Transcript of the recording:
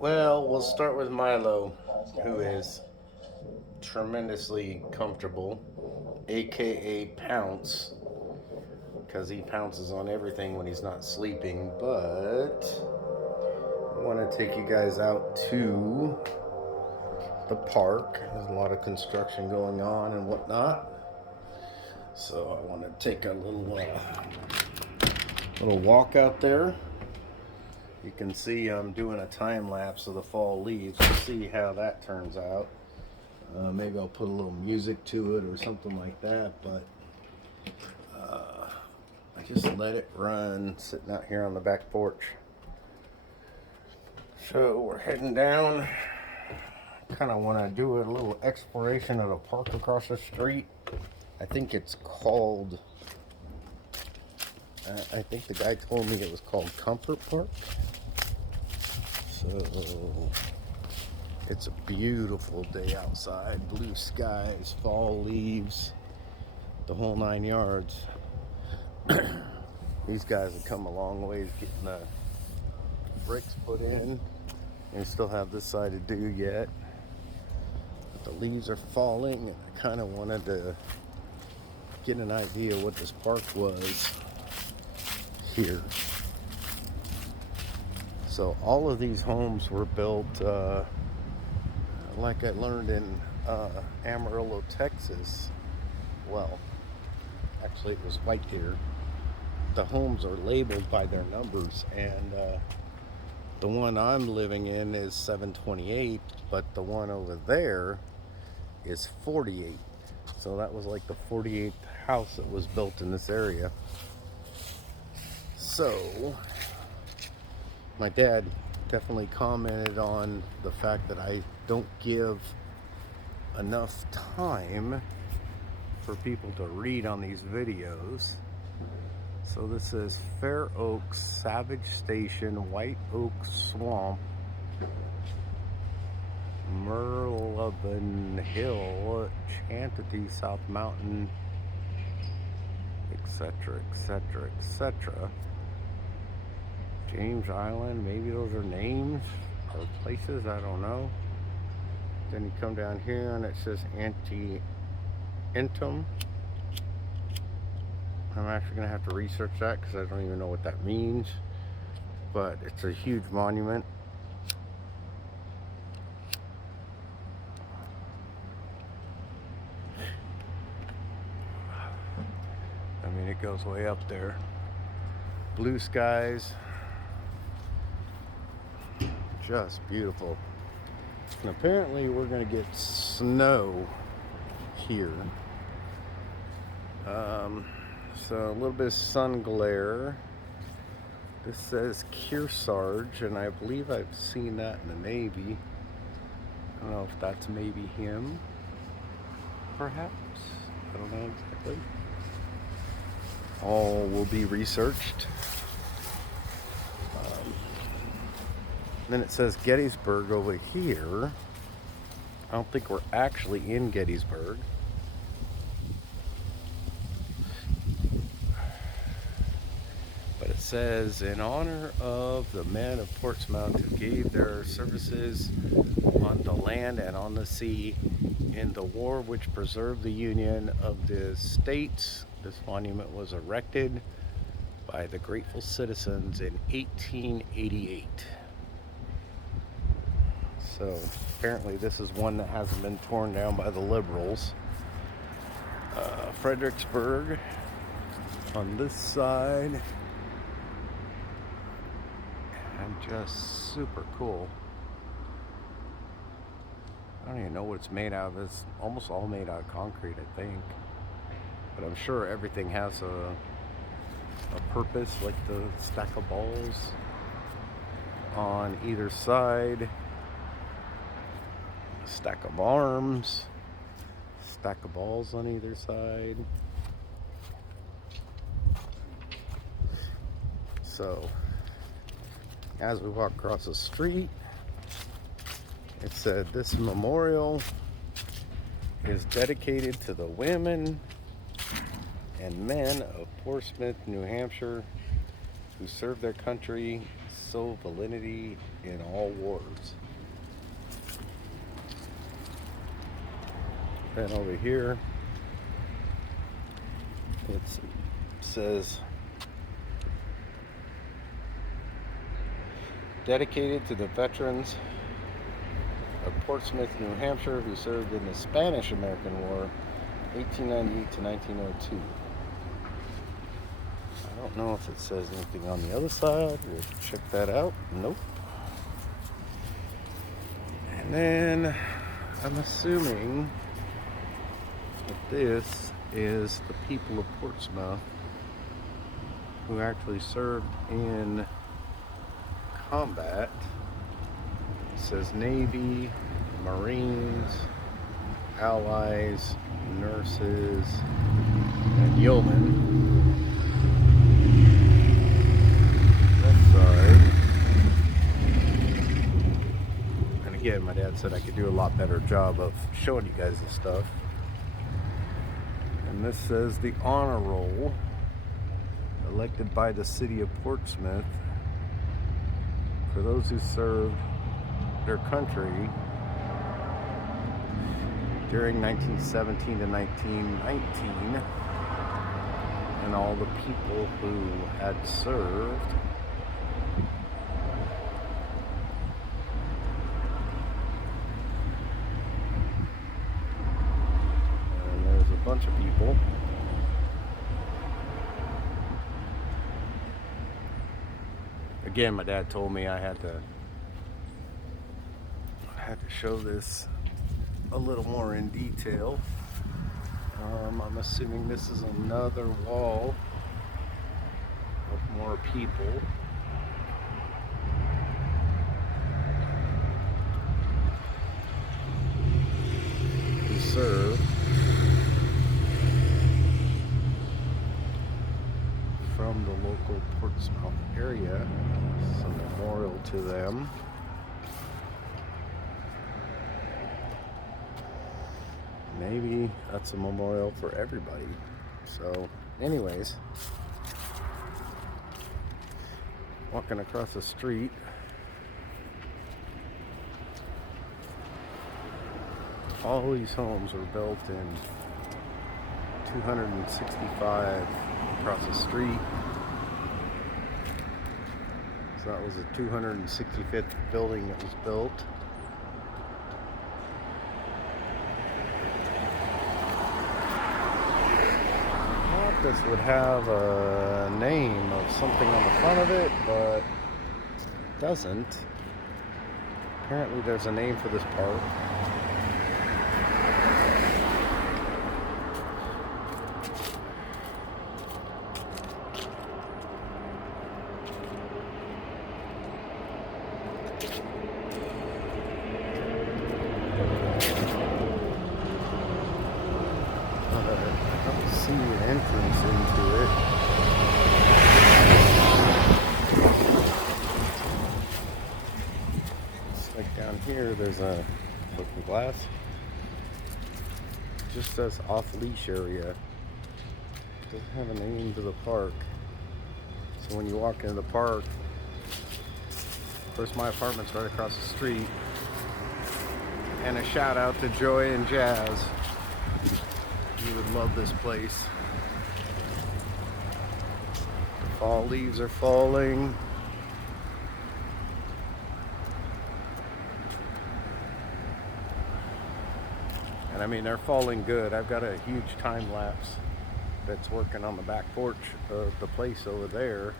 Well, we'll start with Milo, who is tremendously comfortable, aka Pounce, because he pounces on everything when he's not sleeping. But I want to take you guys out to the park. There's a lot of construction going on and whatnot. So I want to take a little walk out there. You can see I'm doing a time lapse of the fall leaves to see how that turns out. Maybe I'll put a little music to it or something like that, but I just let it run sitting out here on the back porch. So we're heading down. Kind of want to do a little exploration of the park across the street. I think it's called, I think the guy told me it was called Comfort Park. So it's a beautiful day outside, blue skies, fall leaves, the whole 9 yards. These guys have come a long ways getting the bricks put in. They still have this side to do yet. But the leaves are falling, and I kind of wanted to get an idea what this park was here. So all of these homes were built, like I learned in Amarillo, Texas. Well, actually it was White Deer. The homes are labeled by their numbers, and the one I'm living in is 728, but the one over there is 48. So that was like the 48th house that was built in this area. So my dad definitely commented on the fact that I don't give enough time for people to read on these videos. So this is Fair Oaks, Savage Station, White Oak Swamp, Merlebon Hill, Chantity, South Mountain, etc., etc., etc. James Island, maybe those are names or places, I don't know. Then you come down here and it says Antietam. I'm actually going to have to research that because I don't even know what that means. But it's a huge monument. I mean, it goes way up there. Blue skies. Just beautiful. And apparently we're going to get snow here. So a little bit of sun glare. This says Kearsarge, and I believe I've seen that in the Navy. I don't know if that's maybe him, perhaps. I don't know exactly. All will be researched. Then it says Gettysburg over here. I don't think we're actually in Gettysburg. But it says, in honor of the men of Portsmouth who gave their services on the land and on the sea in the war which preserved the union of the states, this monument was erected by the grateful citizens in 1888. So apparently this is one that hasn't been torn down by the liberals. Fredericksburg on this side. And just super cool. I don't even know what it's made out of. It's almost all made out of concrete, I think. But I'm sure everything has a purpose, like the stack of balls on either side. Stack of arms, stack of balls on either side. So as we walk across the street, it said this memorial is dedicated to the women and men of Portsmouth, New Hampshire, who served their country so validity in all wars. Then over here, it says, dedicated to the veterans of Portsmouth, New Hampshire, who served in the Spanish-American War, 1898 to 1902. I don't know if it says anything on the other side. We'll check that out. Nope. And then I'm assuming that this is the people of Portsmouth who actually served in combat. It says Navy, Marines, Allies, nurses, and yeomen. And again, my dad said I could do a lot better job of showing you guys this stuff. And this says the honor roll, elected by the city of Portsmouth for those who served their country during 1917 to 1919, and all the people who had served. And there's a bunch of people. Again, my dad told me I had to show this a little more in detail. I'm assuming this is another wall of more people. Who served from the local Portsmouth area. It's a memorial to them. Maybe that's a memorial for everybody. So, anyways, walking across the street, all these homes were built in 265 across the street. So that was the 265th building that was built. This would have a name of something on the front of it, but it doesn't. Apparently there's a name for this park. See an entrance into it. It's like down here there's a looking glass. It just says off leash area. It doesn't have a name to the park. So when you walk into the park, of course my apartment's right across the street. And a shout out to Joy and Jazz. You would love this place. The fall leaves are falling. And I mean, they're falling good. I've got a huge time lapse that's working on the back porch of the place over there.